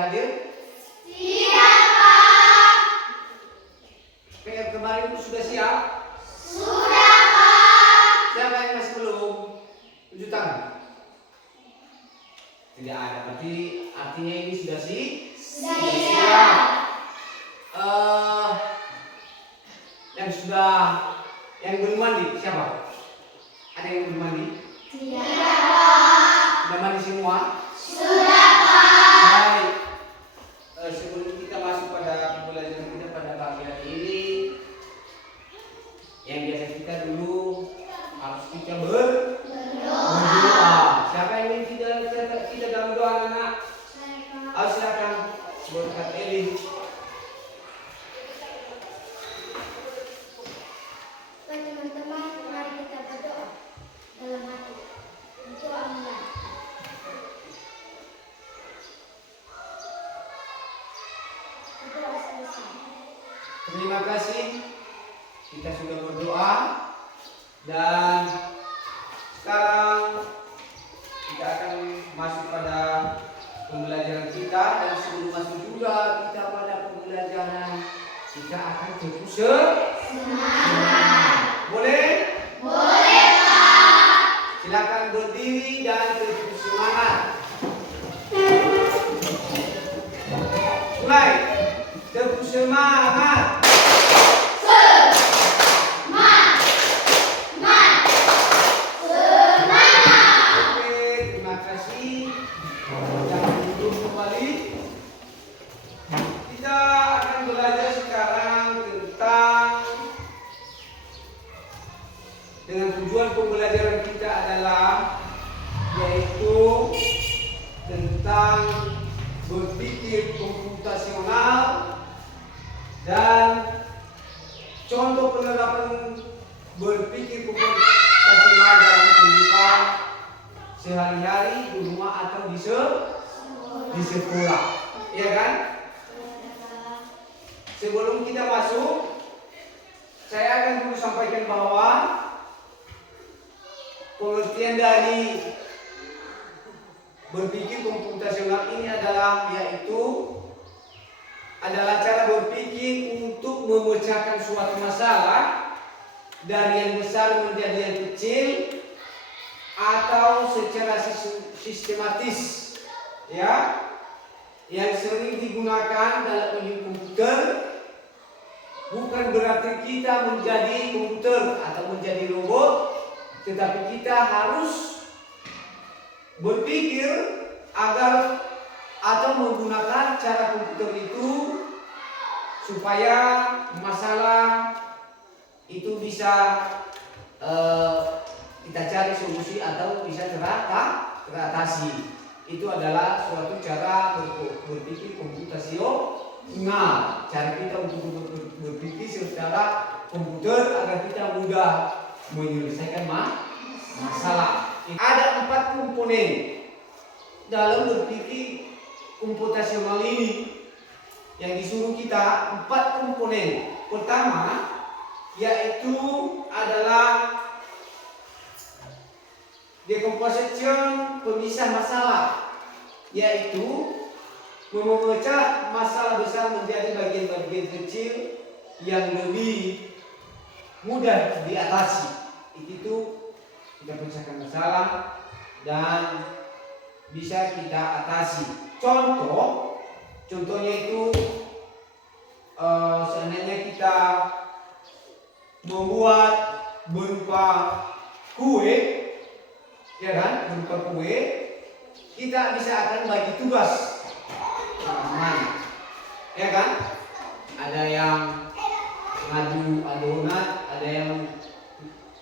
hadir? Tidak, Pak. PR kemarin sudah siap? Sudah, Pak. Siapa yang masih belum? Tunjuk tangan. Tidak ada, berarti artinya ini sudah siap. Yang belum mandi siapa? Ada yang belum mandi? Tidak, Pak. Sudah mandi semua? Sudah, Pak. Baik. Sebelum kita masuk pada pembelajaran kita pada pagi hari ini, yang biasa kita dulu harus kita berdoa. Siapa yang ingin kita dalam doa, anak-anak? Silakan berkat Eli. Teman-teman, mari kita berdoa dalam hati untuk Allah. Berdoa selesai. Terima kasih. Kita sudah berdoa dan sekarang kita akan masuk pada pembelajaran kita, dan sebelum masuk juga kita pada pembelajaran kita akan terus semangat. Boleh? Boleh, Pak. Silakan berdiri dan terus semangat. Mulai. Terus semangat. Pembelajaran kita adalah yaitu tentang berpikir komputasional dan contoh penerapan berpikir komputasional dalam kehidupan sehari-hari di rumah atau di sekolah, ya kan? Sebelum kita masuk, saya akan dulu sampaikan bahwa pengertian dari berpikir komputasional ini adalah cara berpikir untuk memecahkan suatu masalah dari yang besar menjadi yang kecil atau secara sistematis, ya, yang sering digunakan dalam ilmu komputer. Bukan berarti kita menjadi komputer atau menjadi robot, tetapi kita harus berpikir agar atau menggunakan cara komputer itu supaya masalah itu bisa kita cari solusi atau bisa teratasi. Itu adalah suatu cara berpikir komputasional. Cara kita untuk berpikir secara komputer agar kita mudah menyelesaikan masalah. Ada 4 komponen dalam berpikir komputasional ini yang disuruh kita, 4 komponen. Pertama yaitu adalah decomposition, pemisah masalah, yaitu memecah masalah besar menjadi bagian-bagian kecil yang lebih mudah diatasi. Itu kita pecahkan masalah dan bisa kita atasi. Contohnya itu seandainya kita membuat berupa kue, ya kan, berupa kue, kita bisa akan bagi tugas teman-teman, ya kan? Ada yang ngadu adonan, ada yang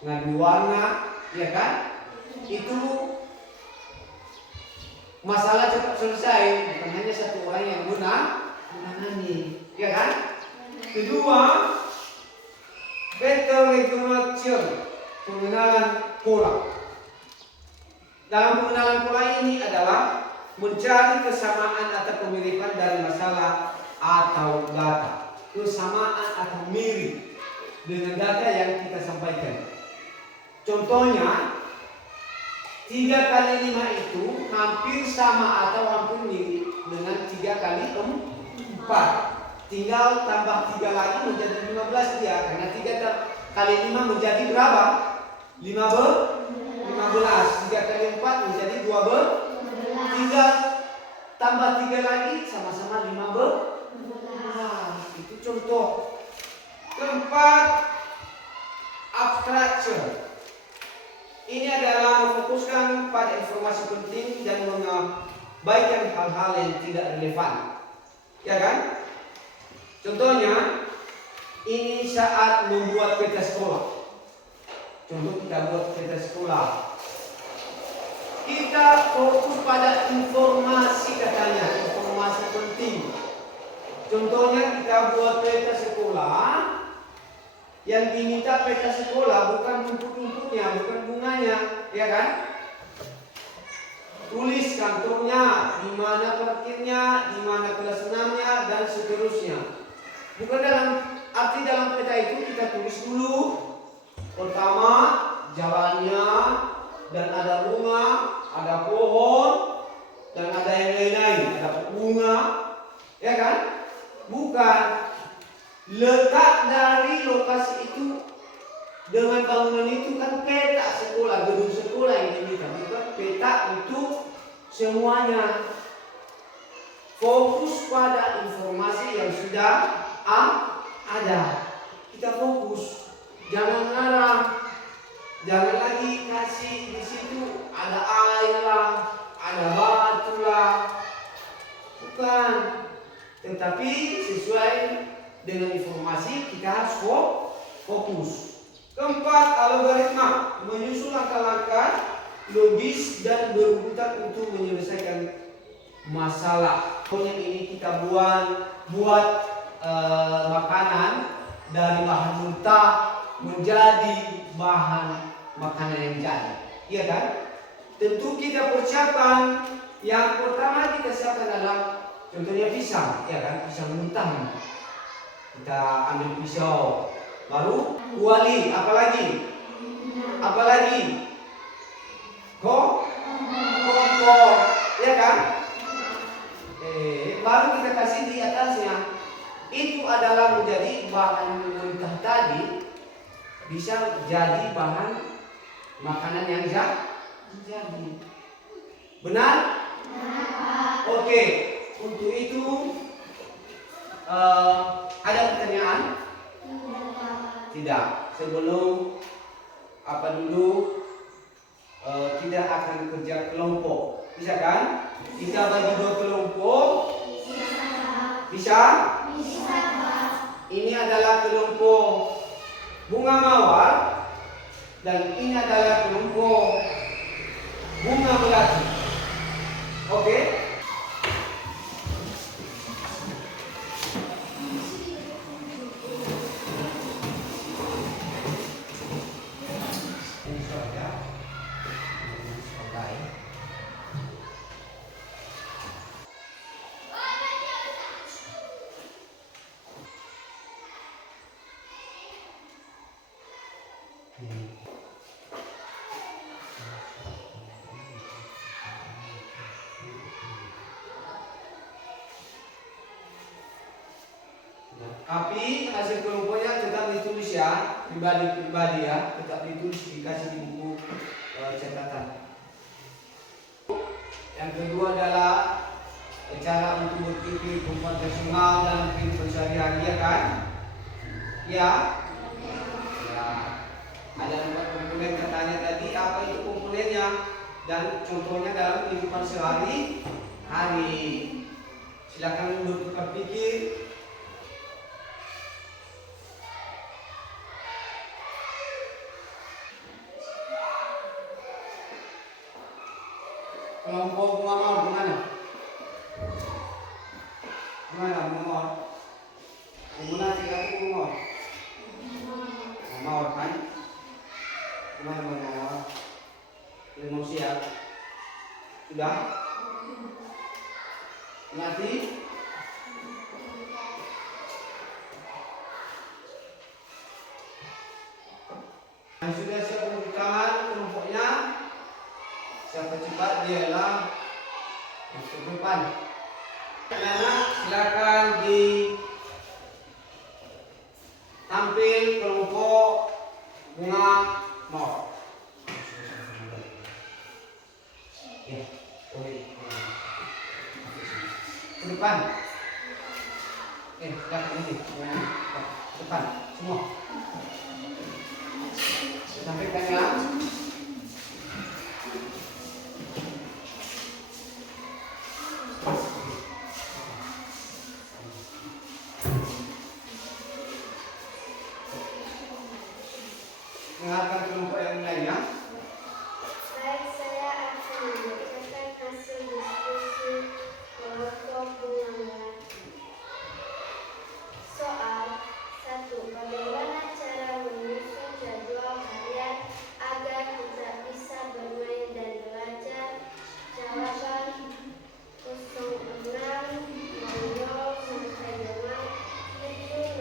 ngadu warna, ya kan? Itu masalah cepat selesai, bukan hanya satu orang yang menangani, ya kan? Kedua, better recognition, pengenalan pola. Dalam pengenalan pola ini adalah mencari kesamaan atau kemiripan dari masalah atau data. Kesamaan atau mirip dengan data yang kita sampaikan. Contohnya 3 kali 5 itu hampir sama atau hampir mirip dengan 3 kali 4. Tinggal tambah 3 lagi menjadi 15 dia. Karena 3 kali 5 menjadi berapa? 15. 3 kali 4 menjadi 12. Tinggal tambah 3 lagi sama-sama 15. Itu contoh. Keempat, abstraction. Ini adalah memfokuskan pada informasi penting dan mengabaikan hal-hal yang tidak relevan. Ya kan? Contohnya, ini saat membuat peta sekolah. Contoh kita buat peta sekolah. Kita fokus pada informasi katanya, informasi penting. Contohnya kita buat peta sekolah. Yang diminta peta sekolah bukan rumput-rumputnya, bukan bunganya, ya kan? Tulis kantornya, di mana parkirnya, di mana kelas 6-nya, dan seterusnya. Bukan dalam peta itu kita tulis dulu. Pertama, jalannya, dan ada bunga, ada pohon, dan ada yang lain-lain, ada bunga, ya kan? Bukan. Letak dari lokasi itu dengan bangunan itu kan peta sekolah, gedung sekolah yang diminta, bukan peta untuk semuanya. Fokus pada informasi yang sudah ada. Kita fokus, jangan ngarang, jangan lagi kasih di situ ada air lah, ada batu lah, bukan. Tetapi sesuai dengan informasi kita harus fokus. Keempat, algoritma, menyusun langkah-langkah logis dan berurutan untuk menyelesaikan masalah. Yang ini kita buat makanan dari bahan mentah menjadi bahan makanan yang jadi, iya kan? Tentu kita persiapan. Yang pertama kita siapkan dalam contohnya pisang, ya kan? Pisang mentah. Kita ambil pisau, baru kuali, apalagi kompor, ya kan? Baru kita kasih di atasnya. Itu adalah menjadi bahan mentah tadi, bisa jadi bahan makanan yang jadi. Benar? Oke. Untuk itu ada pertanyaan? Tidak. Sebelum tidak akan kerja kelompok. Bisa kan? Kita bagi 2 kelompok. Bisa? Ini adalah kelompok bunga mawar dan ini adalah kelompok bunga melati. Oke? Tapi hasil kelompoknya tetap ditulis ya, pribadi ya, tetap ditulis, dikasih di buku catatan. Yang kedua adalah cara untuk berpikir konvensional dalam kehidupan sehari-hari, ya kan? Ya. Ada 4 komponen katanya tadi, apa itu komponennya dan contohnya dalam kehidupan sehari-hari. Silakan bertukar pikir. Kelompok bunga mawar gimana? Gimana bunga mawar? Bunga tiga bunga mawar. Bunga mawar kan? Gimana bunga mawar? Sudah mau siap? Sudah? Nanti? Yang sudah siap untuk tangan kelompoknya. Siapa cepat dialah yang terdepan. Karena depan. Depan ini. Depan semua. Sampaikan ya. Dengarkan kelompok yang lainnya. Baik, saya akan membacakan hasil diskusi kelompok pengambilan. Soal 1. Bagaimana cara menyusun jadwal harian agar kita bisa bermain dan belajar? Jawaban 06.00 sampai dengan 7.00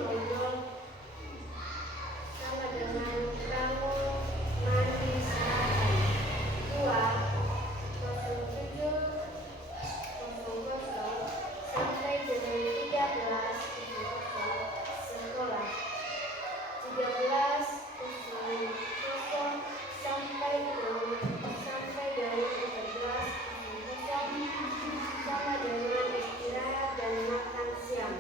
sama dengan bangun, mandi, sarapan. 2. 07.00 sampai dengan 13.00 sekolah. 13.00 sampai dengan 14.00 sama dengan istirahat dan makan siang.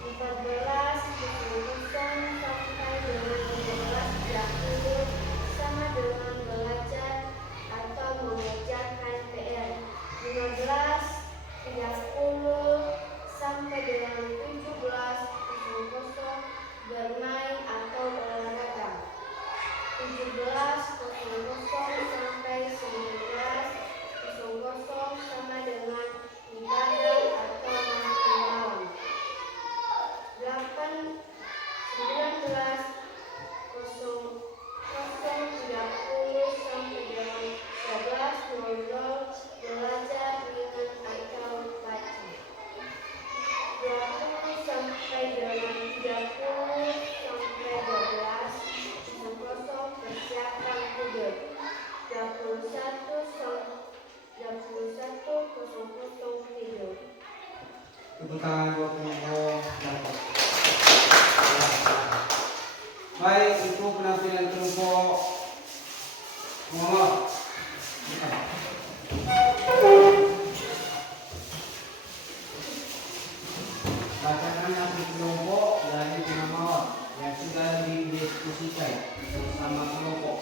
14.00 sampai dengan 15.30 sama dengan belajar atau mengerjakan PR. 15.30 sampai dengan 17.00 bermain atau olahraga. 17.00 sampai 19.00 sama dengan ibadah atau makan malam. 19.00 sampai dengan 11.00 belajar ringan atau baca. 20 sampai dengan 30 sampai 12.00 persiapan tidur. 21.00 tidur. Tepuk tangan buat kelompok. Baik, itu penampilan kelompok. Mohon. Bacakan hasil kelompok dari pengamat yang sudah didiskusikan bersama kelompok.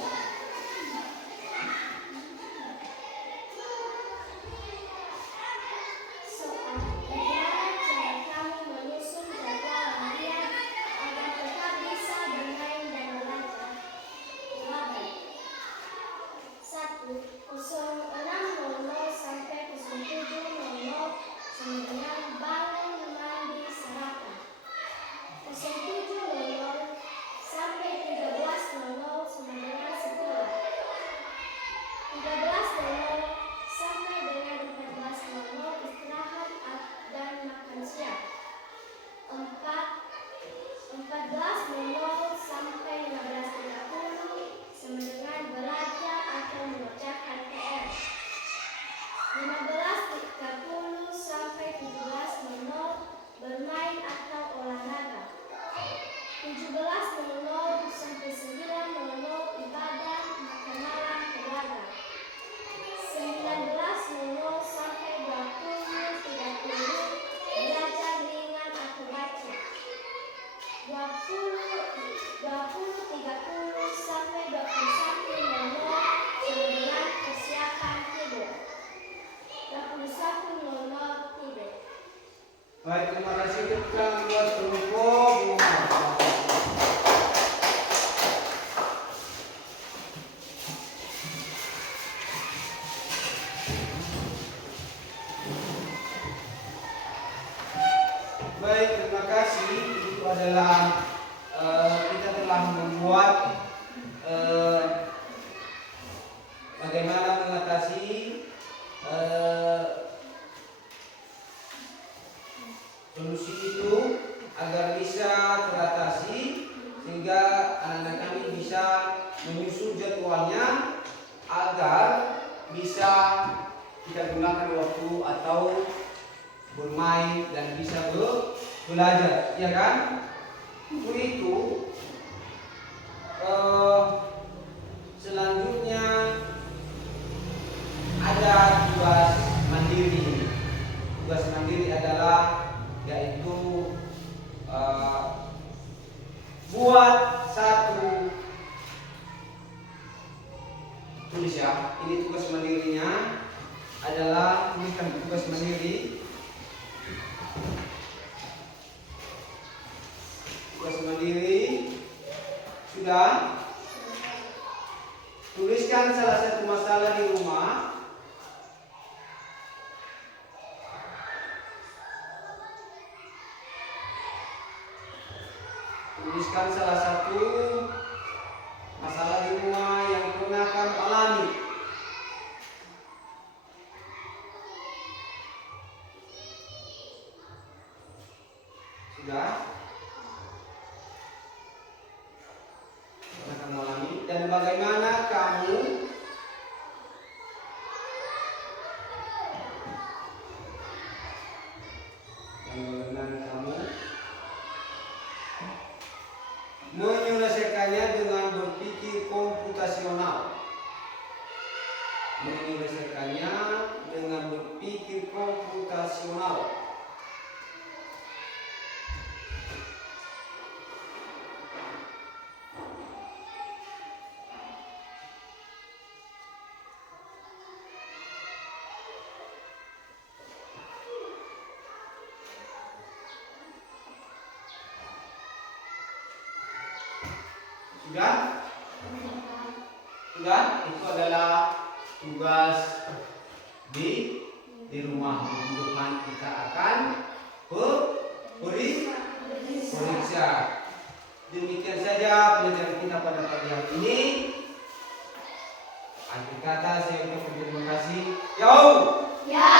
Soal bagaimana cara kamu menyusun jadwal harian agar tetap bisa bermain dan belajar? Jawaban 1. 06.00 sampai 07.00 sama dengan bangun, mandi, sarapan. 07.00 sampai 13.00 sama dengan sekolah. 13.00 sampai dengan 14.00 istirahat dan makan siang. 14.00 sampai 15.30 sama dengan belajar atau mengerjakan PR. 15.30 sampai 17.00 bermain atau olahraga. 17.00 sampai 9.00 ibadah, makan malam, keluarga. 19.00 sampai 20.30 belajar ringan atau baca. 20.30 sampai 21.00 sama dengan persiapan tidur. 21.00 tidur. Baik, terima kasih tepuk tangan buat kelompok. Baik, terima kasih. Itu adalah kita telah membuat bagaimana mengatasi solusi itu agar bisa teratasi sehingga anak-anak kami bisa menyusun jadwalnya agar bisa kita gunakan waktu atau bermain dan bisa belajar, ya kan? Untuk itu selanjutnya ada tugas mandiri. Tugas mandiri adalah yaitu buat satu tulis ya. Ini tugas mandirinya adalah tuliskan tugas mandiri. Tugas mandiri sudah. Tuliskan salah satu masalah di rumah. Tuliskan salah satu masalah di rumah yang pernah kamu alami. Sudah? Pernah kamu alami dan bagaimana kamu menyelesaikannya dengan berpikir komputasional. Menyelesaikannya dengan berpikir komputasional. Sudah? Sudah? Itu adalah tugas di rumah. Minggu depan kita akan periksa. Demikian saja pelajaran kita pada pagi hari ini. Akhir kata saya ucapkan terima kasih. Yo. Ya.